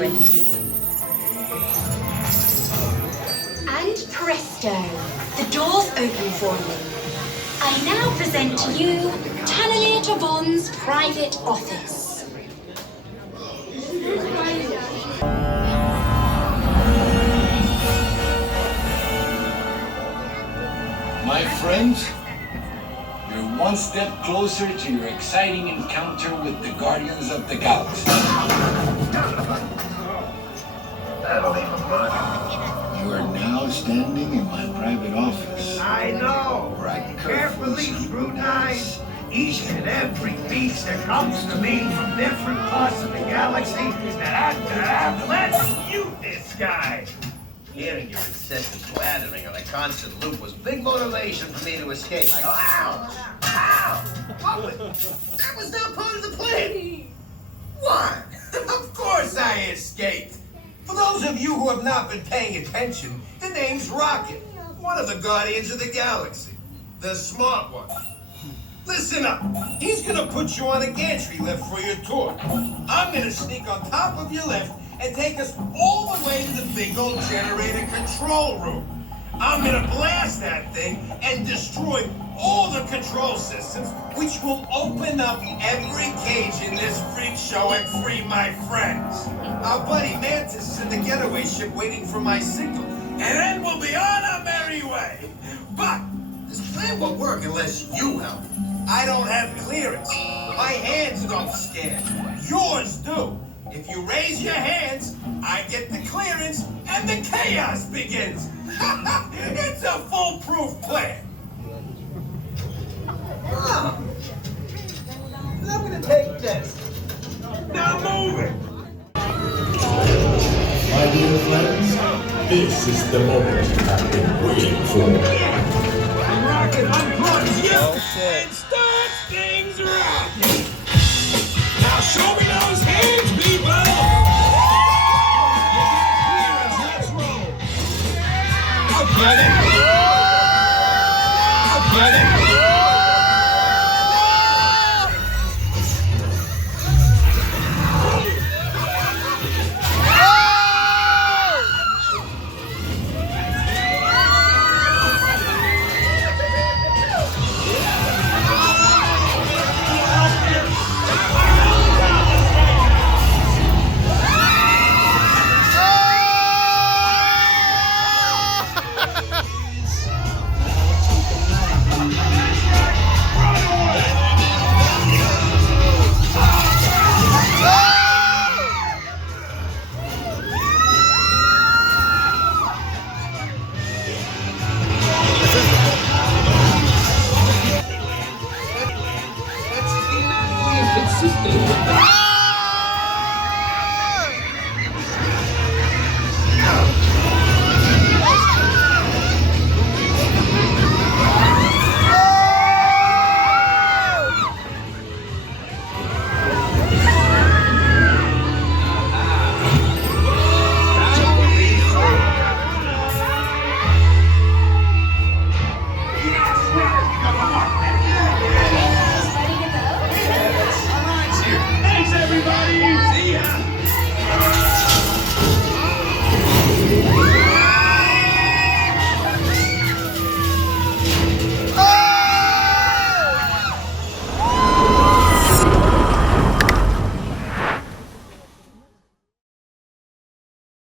tariffs. And presto, the door's open for you. I now present to you Tannelier Tavon's private office. My friends, you're one step closer to your exciting encounter with the Guardians of the Galaxy. That'll even fun. You are now standing in my private office. I know. Where I Carefully scrutinize each and every piece that comes to me from different parts of the galaxy, and let's mute this guy. Hearing your incessant clattering on a constant loop was big motivation for me to escape. I go, ow! Ow! That was not part of the plan! What? Of course I escaped! For those of you who have not been paying attention, the name's Rocket, one of the Guardians of the Galaxy. The smart one. Listen up. He's gonna put you on a gantry lift for your tour. I'm gonna sneak on top of your lift and take us all the way to the big old generator control room. I'm gonna blast that thing and destroy all the control systems, which will open up every cage in this freak show and free my friends. Our buddy Mantis is in the getaway ship waiting for my signal, and then we'll be on our merry way. But this plan won't work unless you help. I don't have clearance. My hands don't scan. Yours do. If you raise your hands, I get the clearance and the chaos begins. It's a foolproof plan. I'm gonna take this. Now move it. My dear friends, this is the moment you have been waiting for. Rocket unplugs you and starts things rocking. Now show me those hands, people. Let's roll. I'll get it.